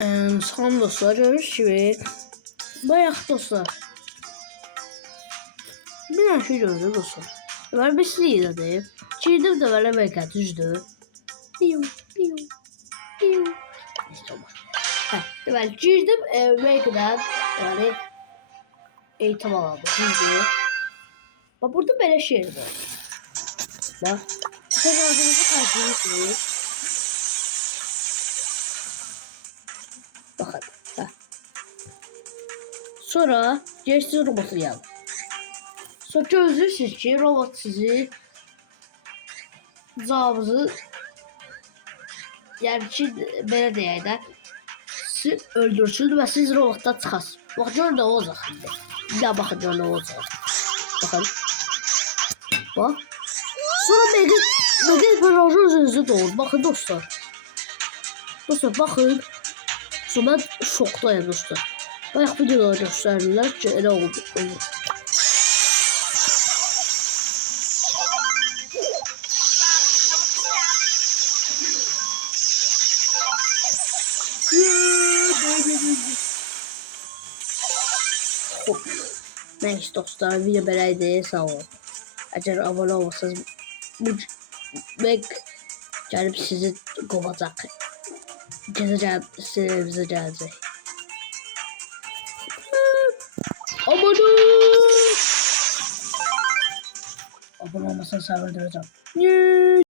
Salam dostlar, görürsünüz gibi bayaq dostlar bir dənə şey gördüm dostlar. Deməli bir sizə girdim deməli mega düzdür. Piu piu piu. İşte olmaz. Deməli girdim megadan yani eğitim alanı düzdür. Bak burada belə şey var. Bak. Teknolojimizi karşılıyorsunuz. Bakın. Sonra geçti robotu yanı. Sonra gözlürsünüz ki robot sizi cavabınızı yani ki belə deyək də sizi öldürsün və siz robotdan çıxasınız. Bax gör nə olacaq indi. Bir daha baxın gör nə olacaq. Baxın. Bax. Sonra mega barajı özünüzü doğur. Baxın dostlar. Dostlar baxın. Sonra mən şokdayım dostlar. Bayaq videoda göstərdilər ki elə oldu. Neyse dostlar video beləydi, sağ olun. Əgər abone olmasanız bu gəlib sizi qovacaq. Gecə gəlib sizin evinizə gələcək. Abone olmasanız sağ öldürəcəm.